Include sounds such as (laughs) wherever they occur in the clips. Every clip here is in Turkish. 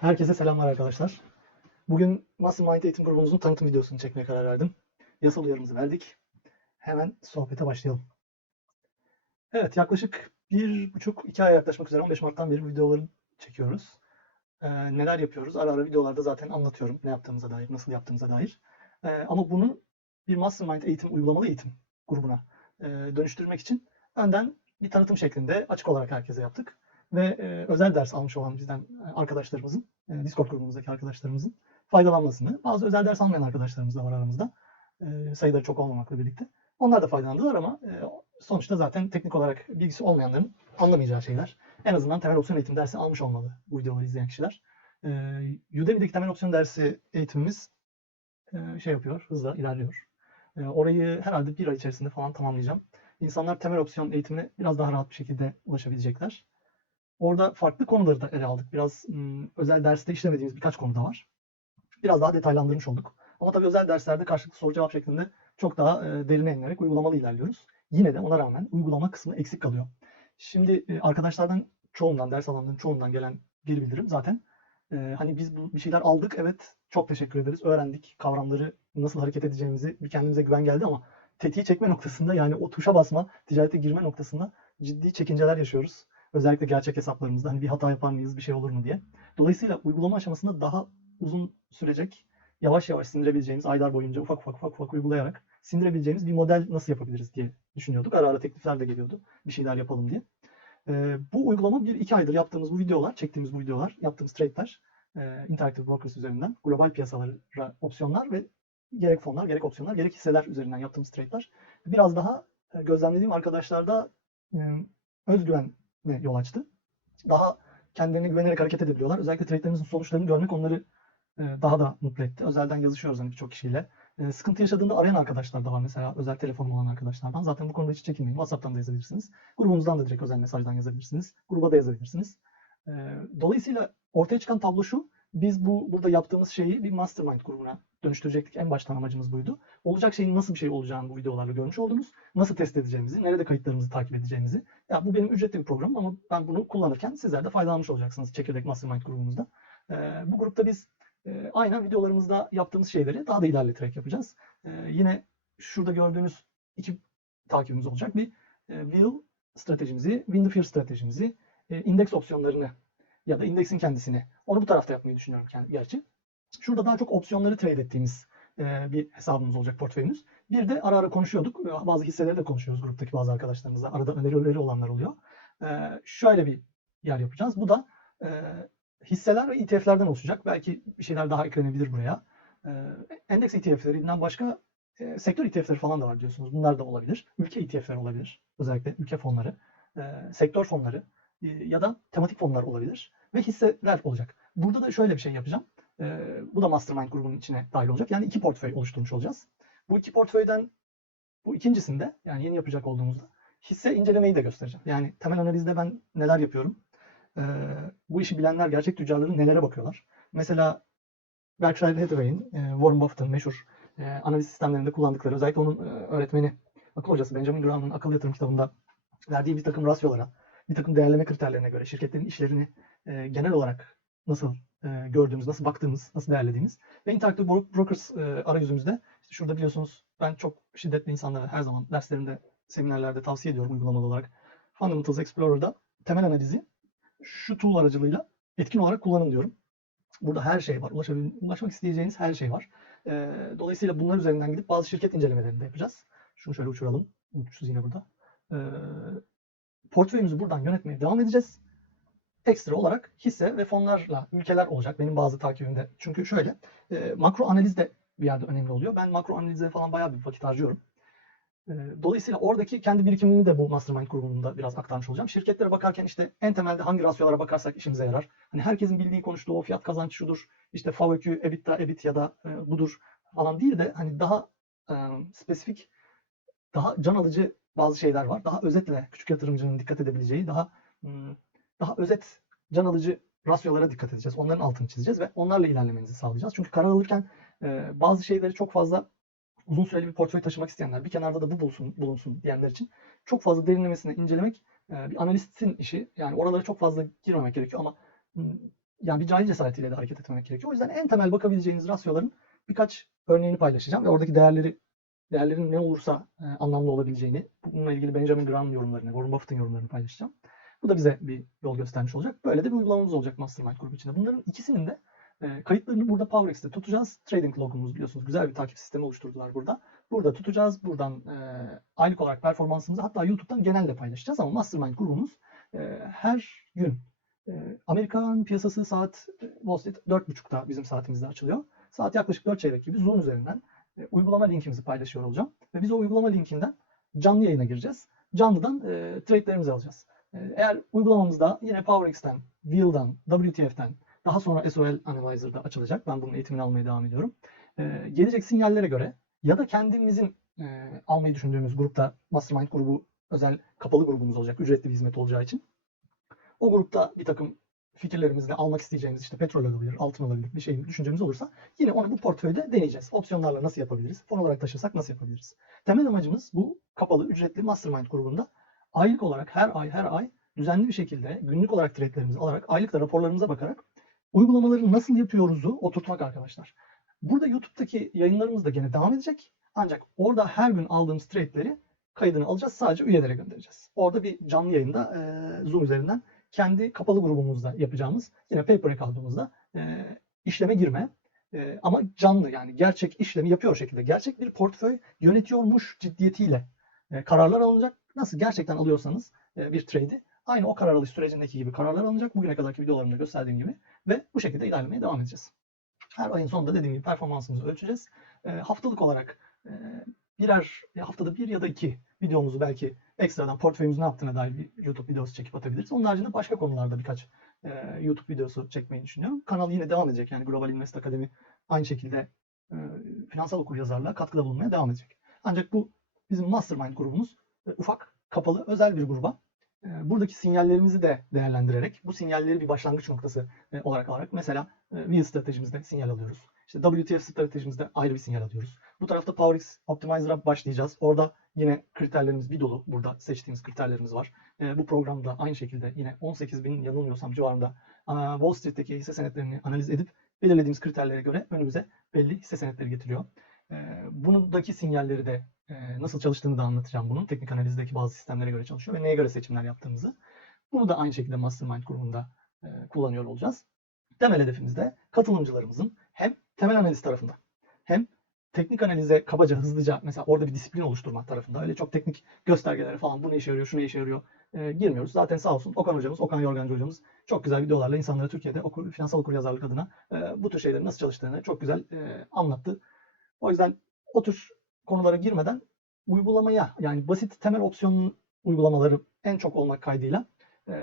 Herkese selamlar arkadaşlar. Bugün Mastermind eğitim grubumuzun tanıtım videosunu çekmeye karar verdim. Yasal uyarımızı verdik. Hemen sohbete başlayalım. Evet, yaklaşık bir buçuk, iki aya yaklaşmak üzere 15 Mart'tan beri videoları çekiyoruz. Ee, neler yapıyoruz? Ara ara videolarda zaten anlatıyorum ne yaptığımıza dair, nasıl yaptığımıza dair. Ee, ama bunu bir Mastermind eğitim, uygulamalı eğitim grubuna e, dönüştürmek için önden bir tanıtım şeklinde açık olarak herkese yaptık ve e, özel ders almış olan bizden e, arkadaşlarımızın, e, Discord grubumuzdaki arkadaşlarımızın faydalanmasını, bazı özel ders almayan arkadaşlarımız da var aramızda. E, sayıları çok olmamakla birlikte. Onlar da faydalandılar ama e, sonuçta zaten teknik olarak bilgisi olmayanların anlamayacağı şeyler. En azından temel opsiyon eğitim dersi almış olmalı bu videoları izleyen kişiler. E, Udemy'deki temel opsiyon dersi eğitimimiz e, şey yapıyor, hızla ilerliyor. E, orayı herhalde bir ay içerisinde falan tamamlayacağım. İnsanlar temel opsiyon eğitimine biraz daha rahat bir şekilde ulaşabilecekler. Orada farklı konuları da ele aldık. Biraz ım, özel derste işlemediğimiz birkaç konu da var. Biraz daha detaylandırmış olduk. Ama tabii özel derslerde karşılıklı soru cevap şeklinde çok daha e, derine inerek uygulamalı ilerliyoruz. Yine de ona rağmen uygulama kısmı eksik kalıyor. Şimdi e, arkadaşlardan çoğundan, ders alanların çoğundan gelen geri bildirim zaten e, hani biz bu bir şeyler aldık evet çok teşekkür ederiz. Öğrendik kavramları nasıl hareket edeceğimizi bir kendimize güven geldi ama tetiği çekme noktasında yani o tuşa basma, ticarete girme noktasında ciddi çekinceler yaşıyoruz. Özellikle gerçek hesaplarımızda hani bir hata yapar mıyız, bir şey olur mu diye. Dolayısıyla uygulama aşamasında daha uzun sürecek, yavaş yavaş sindirebileceğimiz, aylar boyunca ufak ufak ufak ufak uygulayarak sindirebileceğimiz bir model nasıl yapabiliriz diye düşünüyorduk. Ara ara teklifler de geliyordu bir şeyler yapalım diye. Ee, bu uygulama bir iki aydır yaptığımız bu videolar, çektiğimiz bu videolar, yaptığımız trade'ler e, Interactive Brokers üzerinden global piyasalara opsiyonlar ve gerek fonlar, gerek opsiyonlar, gerek hisseler üzerinden yaptığımız trade'ler biraz daha e, gözlemlediğim arkadaşlarda e, özgüven yol açtı. Daha kendilerine güvenerek hareket edebiliyorlar. Özellikle trade'lerimizin sonuçlarını görmek onları e, daha da mutlu etti. Özelden yazışıyoruz hani birçok kişiyle. E, sıkıntı yaşadığında arayan arkadaşlar da var mesela özel telefonum olan arkadaşlardan. Zaten bu konuda hiç çekinmeyin. WhatsApp'tan da yazabilirsiniz. Grubumuzdan da direkt özel mesajdan yazabilirsiniz. Gruba da yazabilirsiniz. E, dolayısıyla ortaya çıkan tablo şu. Biz bu burada yaptığımız şeyi bir mastermind grubuna dönüştürecektik. En baştan amacımız buydu. Olacak şeyin nasıl bir şey olacağını bu videolarla görmüş oldunuz. Nasıl test edeceğimizi, nerede kayıtlarımızı takip edeceğimizi. Ya bu benim ücretli bir program ama ben bunu kullanırken sizler de faydalanmış olacaksınız Çekirdek Mastermind grubumuzda. Ee, bu grupta biz e, aynen videolarımızda yaptığımız şeyleri daha da ilerleterek yapacağız. Ee, yine şurada gördüğünüz iki takibimiz olacak. Bir e, Will stratejimizi, Win the Fear stratejimizi, e, indeks opsiyonlarını ya da indeksin kendisini. Onu bu tarafta yapmayı düşünüyorum gerçi. Şurada daha çok opsiyonları trade ettiğimiz e, bir hesabımız olacak portföyümüz. Bir de ara ara konuşuyorduk. Bazı hisseleri de konuşuyoruz gruptaki bazı arkadaşlarımızla. Arada önerileri olanlar oluyor. E, şöyle bir yer yapacağız. Bu da e, hisseler ve ETF'lerden oluşacak. Belki bir şeyler daha eklenebilir buraya. Endeks ETF'lerinden başka sektör ETF'leri falan da var diyorsunuz. Bunlar da olabilir. Ülke ETF'leri olabilir. Özellikle ülke fonları, sektör fonları ya da tematik fonlar olabilir. Ve hisseler olacak. Burada da şöyle bir şey yapacağım. Bu da Mastermind grubunun içine dahil olacak. Yani iki portföy oluşturmuş olacağız. Bu iki portföyden bu ikincisinde yani yeni yapacak olduğumuzda hisse incelemeyi de göstereceğim. Yani temel analizde ben neler yapıyorum. bu işi bilenler gerçek tüccarların nelere bakıyorlar. Mesela Berkshire Hathaway'in, Warren Buffett'ın meşhur analiz sistemlerinde kullandıkları, özellikle onun öğretmeni, akıl hocası Benjamin Graham'ın akıl yatırım kitabında verdiği bir takım rasyolara, bir takım değerleme kriterlerine göre şirketlerin işlerini genel olarak nasıl gördüğümüz, nasıl baktığımız, nasıl değerlediğimiz ve Interactive Brokers arayüzümüzde işte şurada biliyorsunuz ben çok şiddetli insanlara her zaman derslerimde, seminerlerde tavsiye ediyorum uygulamalı olarak. Fundamentals Explorer'da temel analizi şu tool aracılığıyla etkin olarak kullanın diyorum. Burada her şey var. ulaşmak isteyeceğiniz her şey var. dolayısıyla bunlar üzerinden gidip bazı şirket incelemelerini de yapacağız. Şunu şöyle uçuralım. Uçsuz yine burada. portföyümüzü buradan yönetmeye devam edeceğiz ekstra olarak hisse ve fonlarla ülkeler olacak benim bazı takibimde. Çünkü şöyle e, makro analiz de bir yerde önemli oluyor. Ben makro analize falan bayağı bir vakit harcıyorum. E, dolayısıyla oradaki kendi birikimimi de bu Mastermind grubunda biraz aktarmış olacağım. Şirketlere bakarken işte en temelde hangi rasyolara bakarsak işimize yarar. Hani herkesin bildiği konuştuğu o fiyat kazanç şudur. İşte FAVÖK'ü, EBITDA, EBIT ya da e, budur falan değil de hani daha e, spesifik, daha can alıcı bazı şeyler var. Daha özetle küçük yatırımcının dikkat edebileceği, daha hmm, daha özet, can alıcı rasyolara dikkat edeceğiz. Onların altını çizeceğiz ve onlarla ilerlemenizi sağlayacağız. Çünkü karar alırken e, bazı şeyleri çok fazla uzun süreli bir portföy taşımak isteyenler, bir kenarda da bu bulunsun, bulunsun diyenler için çok fazla derinlemesine incelemek e, bir analistin işi. Yani oralara çok fazla girmemek gerekiyor ama yani bir cahil cesaretiyle de hareket etmemek gerekiyor. O yüzden en temel bakabileceğiniz rasyoların birkaç örneğini paylaşacağım ve oradaki değerleri değerlerin ne olursa e, anlamlı olabileceğini, bununla ilgili Benjamin Graham yorumlarını, Warren Buffett'ın yorumlarını paylaşacağım. Bu da bize bir yol göstermiş olacak. Böyle de bir uygulamamız olacak Mastermind grubu içinde. Bunların ikisinin de e, kayıtlarını burada PowerX'te tutacağız. Trading logumuz biliyorsunuz güzel bir takip sistemi oluşturdular burada. Burada tutacağız. Buradan e, aylık olarak performansımızı hatta YouTube'dan genelde paylaşacağız ama Mastermind grubumuz e, her gün e, Amerikan piyasası saat e, Wall Street 4.30'da bizim saatimizde açılıyor. Saat yaklaşık 4 çeyrek gibi Zoom üzerinden e, uygulama linkimizi paylaşıyor olacağım. Ve biz o uygulama linkinden canlı yayına gireceğiz. Canlıdan e, trade'lerimizi alacağız. E, eğer uygulamamızda yine PowerX'ten, Wheel'dan, WTF'ten, daha sonra SOL Analyzer'da açılacak. Ben bunun eğitimini almaya devam ediyorum. E, gelecek sinyallere göre ya da kendimizin e, almayı düşündüğümüz grupta Mastermind grubu özel kapalı grubumuz olacak. Ücretli bir hizmet olacağı için. O grupta bir takım fikirlerimizle almak isteyeceğimiz işte petrol olabilir, altın olabilir bir şey düşüncemiz olursa yine onu bu portföyde deneyeceğiz. Opsiyonlarla nasıl yapabiliriz? Fon olarak taşırsak nasıl yapabiliriz? Temel amacımız bu kapalı ücretli mastermind grubunda aylık olarak her ay her ay düzenli bir şekilde günlük olarak trade'lerimizi alarak aylıkta raporlarımıza bakarak uygulamaları nasıl yapıyoruzu oturtmak arkadaşlar. Burada YouTube'daki yayınlarımız da gene devam edecek. Ancak orada her gün aldığımız trade'leri kaydını alacağız. Sadece üyelere göndereceğiz. Orada bir canlı yayında e, Zoom üzerinden kendi kapalı grubumuzda yapacağımız yine paper account'umuzda e, işleme girme e, ama canlı yani gerçek işlemi yapıyor şekilde gerçek bir portföy yönetiyormuş ciddiyetiyle e, kararlar alınacak. Nasıl gerçekten alıyorsanız e, bir trade'i aynı o karar alış sürecindeki gibi kararlar alınacak. Bugüne kadarki videolarımda gösterdiğim gibi ve bu şekilde ilerlemeye devam edeceğiz. Her ayın sonunda dediğim gibi performansımızı ölçeceğiz. E, haftalık olarak e, birer haftada bir ya da iki videomuzu belki ekstradan portföyümüz ne yaptığına dair bir YouTube videosu çekip atabiliriz. Onun haricinde başka konularda birkaç YouTube videosu çekmeyi düşünüyorum. Kanal yine devam edecek. Yani Global Invest Akademi aynı şekilde finansal okuryazarlığa katkıda bulunmaya devam edecek. Ancak bu bizim Mastermind grubumuz ufak, kapalı, özel bir gruba. E, buradaki sinyallerimizi de değerlendirerek bu sinyalleri bir başlangıç noktası e, olarak alarak mesela e, Wheel stratejimizde sinyal alıyoruz. İşte WTF stratejimizde ayrı bir sinyal alıyoruz. Bu tarafta PowerX Optimizer'a başlayacağız. Orada yine kriterlerimiz bir dolu. Burada seçtiğimiz kriterlerimiz var. Bu programda aynı şekilde yine 18 bin yanılmıyorsam civarında Wall Street'teki hisse senetlerini analiz edip belirlediğimiz kriterlere göre önümüze belli hisse senetleri getiriyor. E, bunundaki sinyalleri de e, nasıl çalıştığını da anlatacağım bunun. Teknik analizdeki bazı sistemlere göre çalışıyor ve neye göre seçimler yaptığımızı. Bunu da aynı şekilde Mastermind grubunda e, kullanıyor olacağız. Temel hedefimiz de katılımcılarımızın hem temel analiz tarafında hem teknik analize kabaca hızlıca mesela orada bir disiplin oluşturmak tarafında öyle çok teknik göstergelere falan bu ne işe yarıyor, şu ne işe yarıyor e, girmiyoruz. Zaten sağ olsun Okan hocamız, Okan Yorgancı hocamız çok güzel videolarla insanlara Türkiye'de okur, finansal okuryazarlık adına e, bu tür şeylerin nasıl çalıştığını çok güzel e, anlattı. O yüzden o tür konulara girmeden uygulamaya yani basit temel opsiyon uygulamaları en çok olmak kaydıyla e,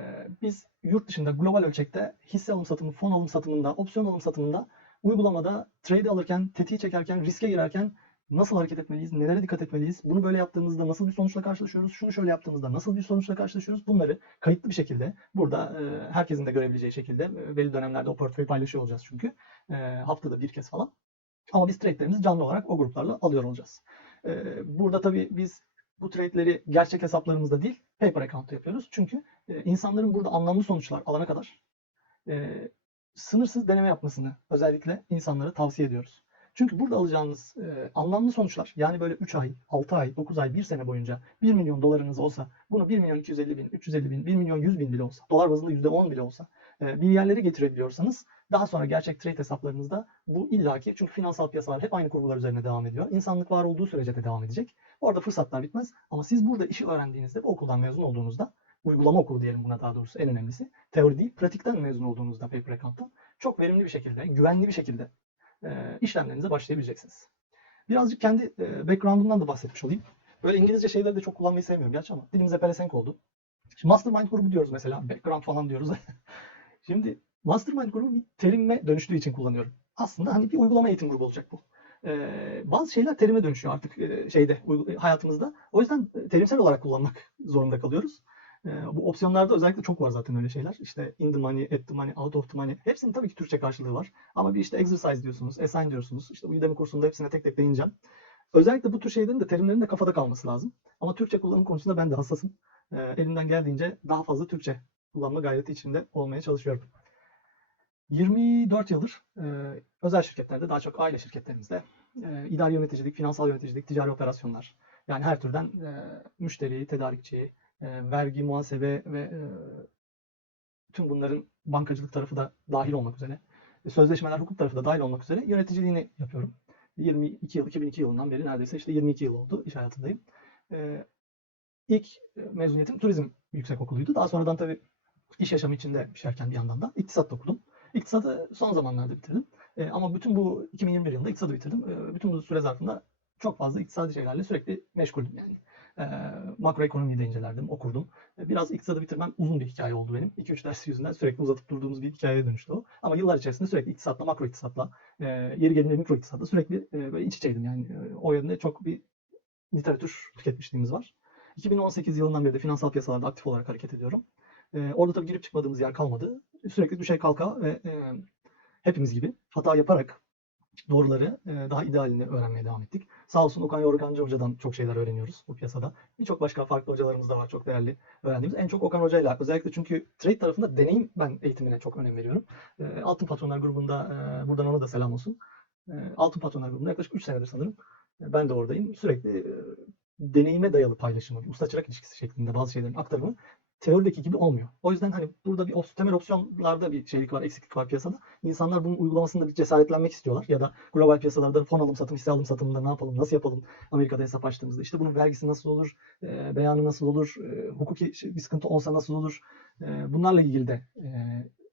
biz yurt dışında global ölçekte hisse alım satımı, fon alım satımında, opsiyon alım satımında uygulamada trade alırken, tetiği çekerken, riske girerken nasıl hareket etmeliyiz, nelere dikkat etmeliyiz, bunu böyle yaptığımızda nasıl bir sonuçla karşılaşıyoruz, şunu şöyle yaptığımızda nasıl bir sonuçla karşılaşıyoruz bunları kayıtlı bir şekilde burada e, herkesin de görebileceği şekilde e, belli dönemlerde o portföyü paylaşıyor olacağız çünkü e, haftada bir kez falan. Ama biz trade'lerimizi canlı olarak o gruplarla alıyor olacağız. E, burada tabii biz bu trade'leri gerçek hesaplarımızda değil, paper account'ta yapıyoruz. Çünkü e, insanların burada anlamlı sonuçlar alana kadar e, sınırsız deneme yapmasını özellikle insanlara tavsiye ediyoruz. Çünkü burada alacağınız e, anlamlı sonuçlar yani böyle 3 ay, 6 ay, 9 ay, 1 sene boyunca 1 milyon dolarınız olsa bunu 1 milyon 250 bin, 350 bin, 1 milyon 100 bin bile olsa, dolar bazında %10 bile olsa e, bir yerlere getirebiliyorsanız daha sonra gerçek trade hesaplarınızda bu illaki çünkü finansal piyasalar hep aynı kurgular üzerine devam ediyor. İnsanlık var olduğu sürece de devam edecek. Orada fırsatlar bitmez ama siz burada işi öğrendiğinizde bu okuldan mezun olduğunuzda uygulama okulu diyelim buna daha doğrusu en önemlisi. Teori değil, pratikten mezun olduğunuzda paper account'tan çok verimli bir şekilde, güvenli bir şekilde e, işlemlerinize başlayabileceksiniz. Birazcık kendi e, background'umdan da bahsetmiş olayım. Böyle İngilizce şeyleri de çok kullanmayı sevmiyorum gerçi ama dilimize pelesenk oldu. Şimdi Mastermind grubu diyoruz mesela, background falan diyoruz. (laughs) Şimdi Mastermind grubu bir terime dönüştüğü için kullanıyorum. Aslında hani bir uygulama eğitim grubu olacak bu. Ee, bazı şeyler terime dönüşüyor artık e, şeyde hayatımızda. O yüzden e, terimsel olarak kullanmak (laughs) zorunda kalıyoruz. Ee, bu opsiyonlarda özellikle çok var zaten öyle şeyler. İşte in the money, at the money, out of the money. Hepsinin tabii ki Türkçe karşılığı var. Ama bir işte exercise diyorsunuz, assign diyorsunuz. İşte Udemy kursunda hepsine tek tek değineceğim. Özellikle bu tür şeylerin de terimlerin de kafada kalması lazım. Ama Türkçe kullanım konusunda ben de hassasım. Ee, elimden geldiğince daha fazla Türkçe kullanma gayreti içinde olmaya çalışıyorum. 24 yıldır e, özel şirketlerde, daha çok aile şirketlerimizde e, idari yöneticilik, finansal yöneticilik, ticari operasyonlar, yani her türden e, müşteri, tedarikçi, e, vergi, muhasebe ve e, tüm bunların bankacılık tarafı da dahil olmak üzere, e, sözleşmeler, hukuk tarafı da dahil olmak üzere yöneticiliğini yapıyorum. 22 yıl, 2002 yılından beri neredeyse işte 22 yıl oldu iş hayatındayım. E, ilk mezuniyetim turizm yüksekokuluydu. Daha sonradan tabii iş yaşamı içinde pişerken bir yandan da iktisat okudum. İktisadı son zamanlarda bitirdim. E, ama bütün bu 2021 yılında iktisadı bitirdim. E, bütün bu süre zarfında çok fazla iktisadi şeylerle sürekli meşguldüm yani. E, makroekonomiyi de incelerdim, okurdum. E, biraz iktisadı bitirmem uzun bir hikaye oldu benim. 2-3 ders yüzünden sürekli uzatıp durduğumuz bir hikayeye dönüştü o. Ama yıllar içerisinde sürekli iktisatla, makro iktisatla, e, yeri gelince mikro iktisatla sürekli e, böyle iç içeydim yani. E, o yönde çok bir literatür tüketmişliğimiz var. 2018 yılından beri de finansal piyasalarda aktif olarak hareket ediyorum. E, orada tabii girip çıkmadığımız yer kalmadı. Sürekli düşe kalka ve e, hepimiz gibi hata yaparak doğruları e, daha idealini öğrenmeye devam ettik. Sağ olsun Okan Yorgancı Hoca'dan çok şeyler öğreniyoruz bu piyasada. Birçok başka farklı hocalarımız da var çok değerli öğrendiğimiz. En çok Okan Hoca'yla özellikle çünkü trade tarafında deneyim ben eğitimine çok önem veriyorum. E, Altın Patronlar grubunda e, buradan ona da selam olsun. E, Altın Patronlar grubunda yaklaşık 3 senedir sanırım. E, ben de oradayım. Sürekli e, deneyime dayalı paylaşımı, usta çırak ilişkisi şeklinde bazı şeylerin aktarımı teorideki gibi olmuyor. O yüzden hani burada bir op- temel opsiyonlarda bir şeylik var, eksiklik var piyasada. İnsanlar bunun uygulamasında bir cesaretlenmek istiyorlar. Ya da global piyasalarda fon alım satım, hisse alım satımında ne yapalım, nasıl yapalım? Amerika'da hesap açtığımızda işte bunun vergisi nasıl olur, e, beyanı nasıl olur, e, hukuki şey- bir sıkıntı olsa nasıl olur? E, bunlarla ilgili de e,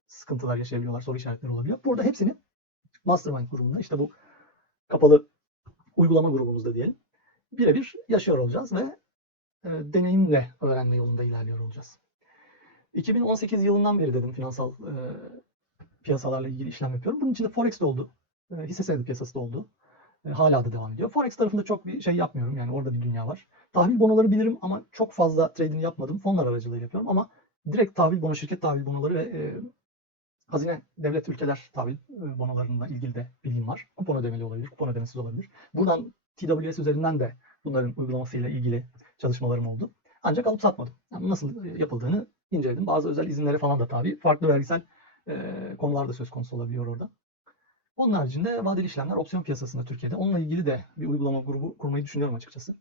sıkıntılar yaşayabiliyorlar, soru işaretleri olabiliyor. Burada hepsini Mastermind grubunda işte bu kapalı uygulama grubumuzda diyelim birebir yaşıyor olacağız ve deneyimle öğrenme yolunda ilerliyor olacağız. 2018 yılından beri dedim finansal e, piyasalarla ilgili işlem yapıyorum. Bunun içinde Forex de oldu. E, hisse senedi piyasası da oldu. E, hala da devam ediyor. Forex tarafında çok bir şey yapmıyorum. Yani orada bir dünya var. Tahvil bonoları bilirim ama çok fazla trading yapmadım. Fonlar aracılığıyla yapıyorum ama direkt tahvil bono, şirket tahvil bonoları ve e, hazine, devlet, ülkeler tahvil e, bonolarıyla ilgili de bilgim var. Kupon ödemeli olabilir, kupon ödemesiz olabilir. Buradan TWS üzerinden de bunların uygulamasıyla ilgili çalışmalarım oldu. Ancak alıp satmadım. Yani nasıl yapıldığını inceledim. Bazı özel izinlere falan da tabi. Farklı vergisel e, konular da söz konusu olabiliyor orada. Onun haricinde vadeli işlemler opsiyon piyasasında Türkiye'de. Onunla ilgili de bir uygulama grubu kurmayı düşünüyorum açıkçası.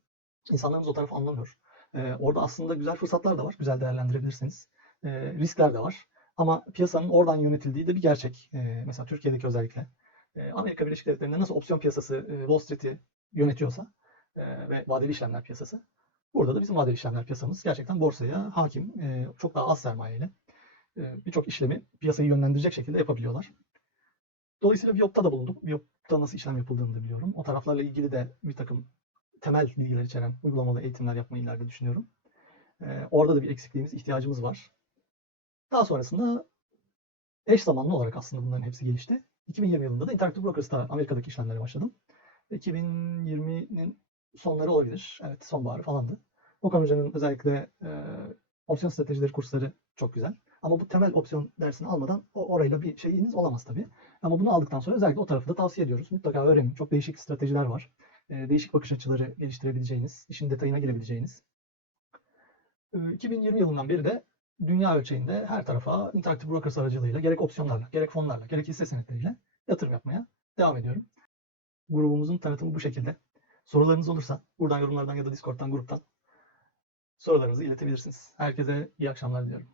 İnsanlarımız o tarafı anlamıyor. E, orada aslında güzel fırsatlar da var. Güzel değerlendirebilirsiniz. E, riskler de var. Ama piyasanın oradan yönetildiği de bir gerçek. E, mesela Türkiye'deki özellikle. E, Amerika Birleşik Devletleri'nde nasıl opsiyon piyasası e, Wall Street'i yönetiyorsa e, ve vadeli işlemler piyasası. Burada da bizim vadeli işlemler piyasamız gerçekten borsaya hakim, e, çok daha az sermayeyle e, birçok işlemi piyasayı yönlendirecek şekilde yapabiliyorlar. Dolayısıyla Viyop'ta da bulunduk. Viyop'ta nasıl işlem yapıldığını da biliyorum. O taraflarla ilgili de bir takım temel bilgiler içeren uygulamalı eğitimler yapmayı ileride düşünüyorum. E, orada da bir eksikliğimiz, ihtiyacımız var. Daha sonrasında eş zamanlı olarak aslında bunların hepsi gelişti. 2020 yılında da Interactive Brokers'ta Amerika'daki işlemlere başladım. 2020'nin sonları olabilir. Evet sonbaharı falandı. Okan Hoca'nın özellikle e, opsiyon stratejileri kursları çok güzel. Ama bu temel opsiyon dersini almadan o orayla bir şeyiniz olamaz tabii. Ama bunu aldıktan sonra özellikle o tarafı da tavsiye ediyoruz. Mutlaka öğrenin. Çok değişik stratejiler var. E, değişik bakış açıları geliştirebileceğiniz, işin detayına girebileceğiniz. E, 2020 yılından beri de dünya ölçeğinde her tarafa Interactive Brokers aracılığıyla gerek opsiyonlarla, gerek fonlarla, gerek hisse senetleriyle yatırım yapmaya devam ediyorum. Grubumuzun tanıtımı bu şekilde. Sorularınız olursa buradan yorumlardan ya da Discord'dan gruptan sorularınızı iletebilirsiniz. Herkese iyi akşamlar diliyorum.